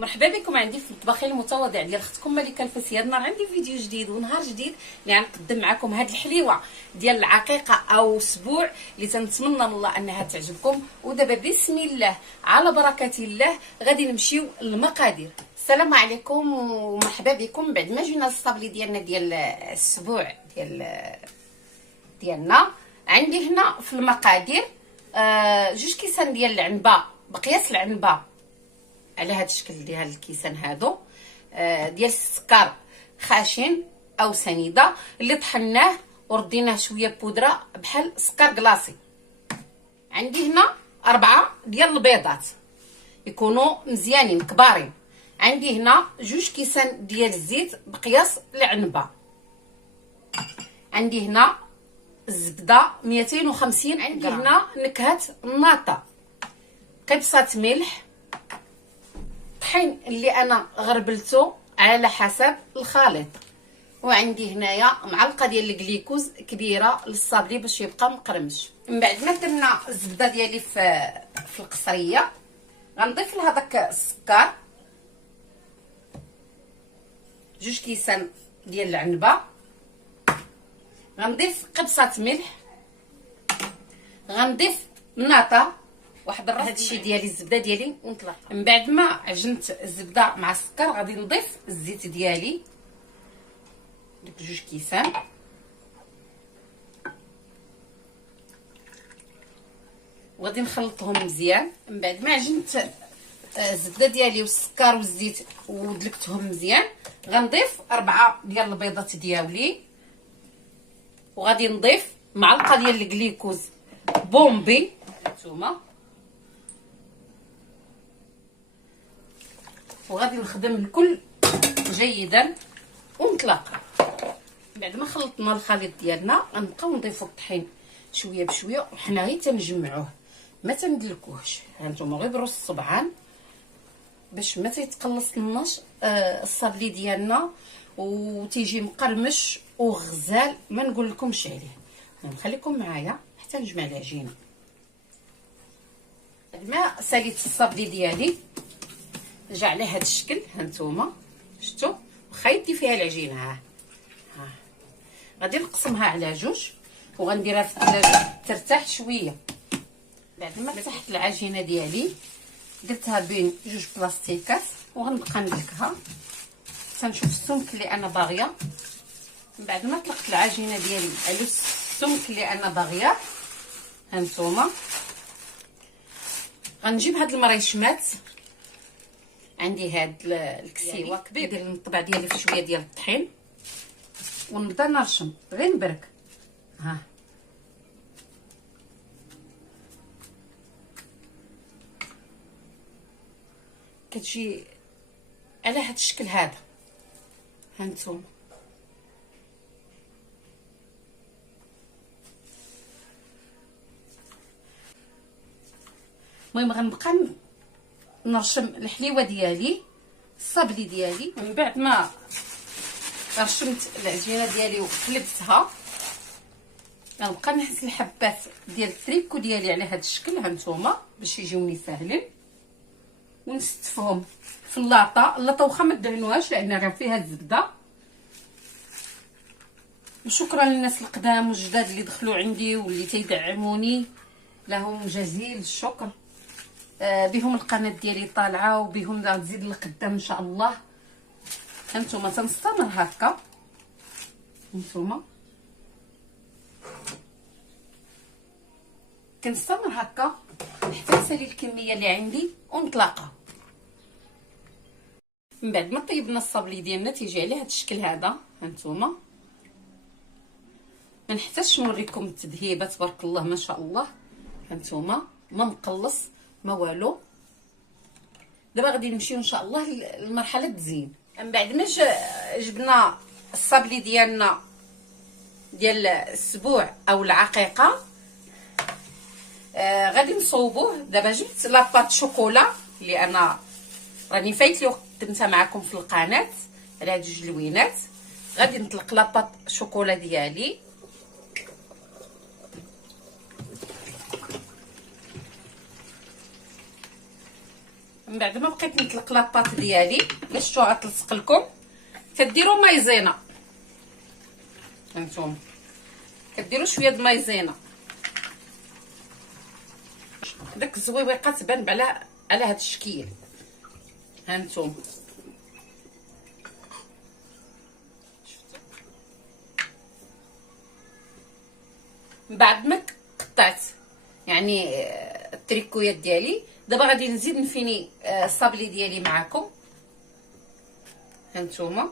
مرحبا بكم عندي في الطباخ المتواضع ديال اختكم ملكه الفاسيه. النهار عندي فيديو جديد ونهار جديد اللي غنقدم معكم هاد الحليوه ديال العقيقه او سبوع اللي تنتمنى من الله انها تعجبكم. ودابا بسم الله على بركه الله غادي نمشيو للمقادير. السلام عليكم ومرحبا بكم. بعد ما جينا للصابلي ديالنا ديال السبوع ديالنا عندي هنا في المقادير جوج كيسان ديال العنبه بقياس العنبه على هذا الشكل ديال الكيسان هادو، ديال السكر خاشن او سنيده اللي طحناه ورديناه شويه بودره بحال سكر كلاصي. عندي هنا 4 ديال البيضات يكونوا مزيانين كبارين. عندي هنا جوج كيسان ديال الزيت بقياس العنبه. عندي هنا الزبده 250 عندي هنا نكهه الناطه، قبصه ملح، طحين اللي انا غربلته على حسب الخليط، وعندي هنايا معلقه ديال الجليكوز كبيره للصابلي باش يبقى مقرمش. من بعد ما درنا الزبده ديالي في القصريه غنضيف لها داك السكر، جوج كيسان ديال العنبه، غنضيف قبصه ملح، غنضيف الناطه واحد الراس هادشي ديالي الزبده ديالي ونطلق. من بعد ما عجنت الزبده مع السكر غادي نضيف الزيت ديالي ديك جوج كيسان، وغادي نخلطهم مزيان. من بعد ما عجنت الزبده ديالي والسكر والزيت ودلكتهم مزيان غنضيف 4 ديال البيضات ديالي، وغادي نضيف معلقه ديال الجليكوز بومبي هانتوما، وغادي نخدم الكل جيدا ونطلق. بعد ما خلطنا الخليط ديالنا غنبقاو نضيفو الطحين شويه بشويه وحنا غير تنجمعوه ما تندلكوهش. هانتوما غير بروس الصبعان باش ما تيتقلص لناش الصابلي ديالنا وتيجي مقرمش وغزال ما نقول لكمش عليه. نخليكم معايا حتى نجمع العجينه. بعد ما ساليت الصابلي ديالي جا على هذا الشكل هانتوما شفتوا، واخا يدي فيها العجينه ها غادي نقسمها على جوج وغنديرها في الثلاجه ترتاح شويه. بعد ما فتحت العجينه ديالي درتها بين جوج بلاستيكات وغنبقى ندلكها حتى نشوف السمك اللي انا باغيه. من بعد ما طلقت العجينه ديالي على السمك اللي انا باغيه هانتوما غنجيب هاد المريشمات، عندي هاد الكسيوه كبير ندير الطبع ديالي في شويه ديال الطحين ونبدا نرشم غير نبرك. ها كتجي على هاد الشكل هذا هانتوما. المهم غنبقى نرشم الحليوه ديالي الصابلي ديالي. من بعد ما رشمت العجينه ديالي وقلبتها غنبقى نحس الحبات ديال التريكو ديالي على هذا الشكل هانتوما باش يجيوني ساهلين، ونستفهم في اللاطه واخا ما دهنوهاش لان راه فيها الزبده. وشكرا للناس القدام والجداد اللي دخلوا عندي واللي تيدعموني، لهم جزيل الشكر. بهم القناه ديالي طالعه وبهم غتزيد لقدام ان شاء الله. هانتوما تنستمر هكا هانتوما كنستمر هكا حتى نسالي الكميه اللي عندي ونطلقها. من بعد ما طيبنا الصابلي ديالنا تيجي عليه هذا الشكل هذا هانتوما. ما نحتاجش نوريكم التذهيبه تبارك الله ما شاء الله هانتوما، ما مقلص ما والو. دابا غادي نمشيو ان شاء الله لمرحله التزيين. من بعد ما جبنا الصابلي ديالنا ديال السبوع او العقيقه غادي نصوبوه. دابا جبت لاباط شوكولا اللي انا راني فايت لي قدمتها معكم في القناه على هاد جوج لوينات. غادي نطلق لاباط شوكولا ديالي من بعد ما بقيت نطلق لاباط ديالي اللي شفتوها تلصق لكم، كديروا مايزينا. هانتوما كديروا شويه د مايزينا، داك الزويويقه تبان على هذا الشكل. هانتوما من بعد ما قطعت يعني التريكويات ديالي، دابا غادي نزيد نفيني الصابلي ديالي معكم. هانتوما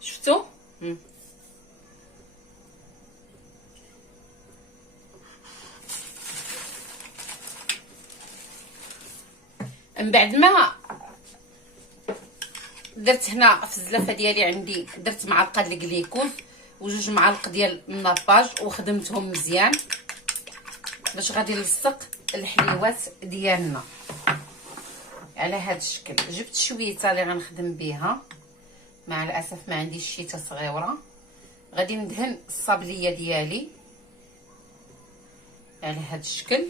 شفتوا من بعد ما درت هنا في الزلافه ديالي عندي درت معلقه ديال الكليكوز وجوج معالق ديال الناباج وخدمتهم مزيان باش غادي نلصق الحليوات ديالنا على هذا الشكل. جبت شويته اللي غنخدم بها، مع الاسف ما عنديش شيته صغيره. غادي ندهن الصابليه ديالي على هذا الشكل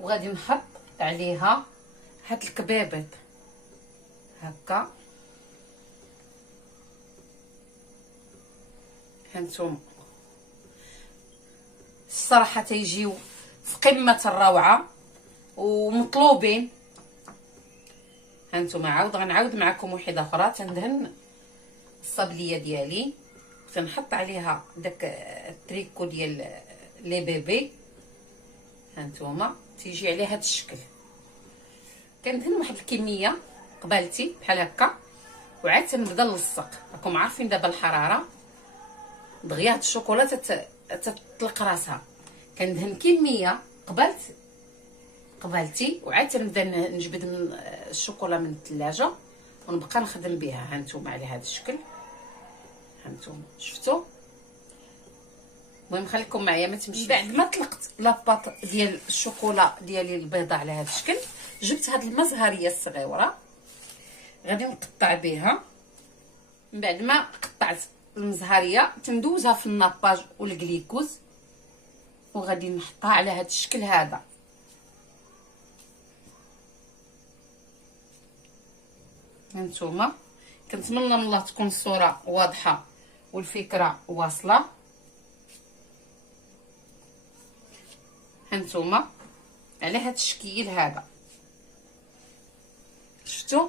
وغادي نحط عليها هاد الكبابط هكا. هانتوما الصراحه تيجيو في قمه الروعه ومطلوبين. هانتوما غنعاود معكم وحده اخرى. تندهن الصابليه ديالي، تنحط عليها داك التريكو ديال لي بيبي. هانتوما تيجي على هذا الشكل. كندهن واحد الكميه قبالتي بحال هكا وعاد تنبدا نلصق. راكم عارفين دابا الحراره دغيا هاد الشوكولا تطلق راسها. كندهن كميه قبالتي وعاد تنبدا نجبد من الشوكولا من الثلاجه ونبقى نخدم بها. هانتوما على هذا الشكل. هانتوما شفتوا. المهم خليكم معايا ما تمشيش. بعد ما طلقت لاباط ديال الشوكولا ديالي البيضاء على هذا الشكل، جبت هاد المزهريه الصغيره غادي نقطع بها. من بعد ما قطعت المزهريه تندوزها في الناباج والجليكوز وغادي نحطها على هذا الشكل هذا. هانتوما كنتمنى من الله تكون الصوره واضحه والفكره واصله. هانتوما على هذا الشكل هذا. شفتوا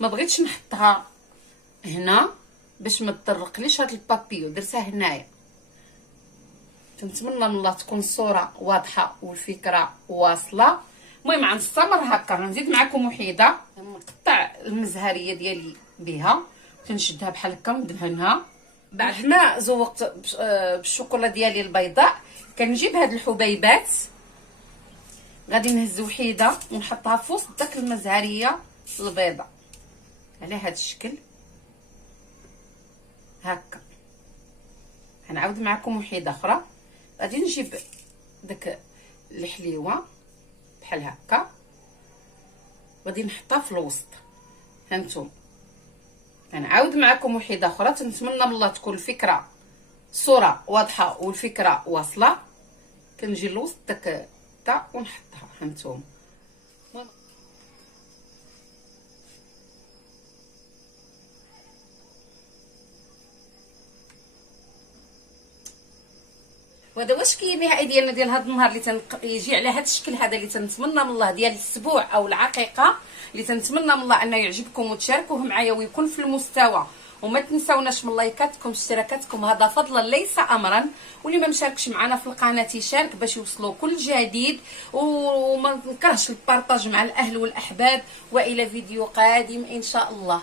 ما بغيتش نحطها هنا باش ما تطرقليش هاد البابيو، درتها هنايا. كنتمنى من الله تكون الصوره واضحه والفكره واصله. المهم غنستمر هكا. غنزيد معكم وحيده نقطع المزهريه ديالي بها، كنشدها بحال هكا وندهنها. بعد ما زوقت بالشوكولا ديالي البيضاء كنجيب هاد الحبيبات غادي نهز وحيده ونحطها في وسط داك المزهريه البيضاء على هاد الشكل هكا. غنعاود معكم وحيده اخرى. غادي نجيب داك الحليوه بحال هكا غادي نحطها في الوسط. هانتوما غنعاود معكم وحيده اخرى. تنتمنى من الله تكون الفكره الصوره واضحه والفكره واصله. كنجي لوسط داك تا ونحطها. هانتوما وهذا واش كاين النهائي ديالنا ديال هذا النهار اللي يجي على هذا الشكل هذا اللي تنتمنى من الله ديال الاسبوع او العقيقه اللي تنتمنى من الله انه يعجبكم وتشاركوه معايا ويكون في المستوى. وما تنساوناش من لايكاتكم واشتراكاتكم، هذا فضلا ليس امرا. واللي ما مشاركش معنا في القناه يشارك باش يوصلوا كل جديد، وما نكرهش البارطاج مع الاهل والاحباب. والى فيديو قادم ان شاء الله.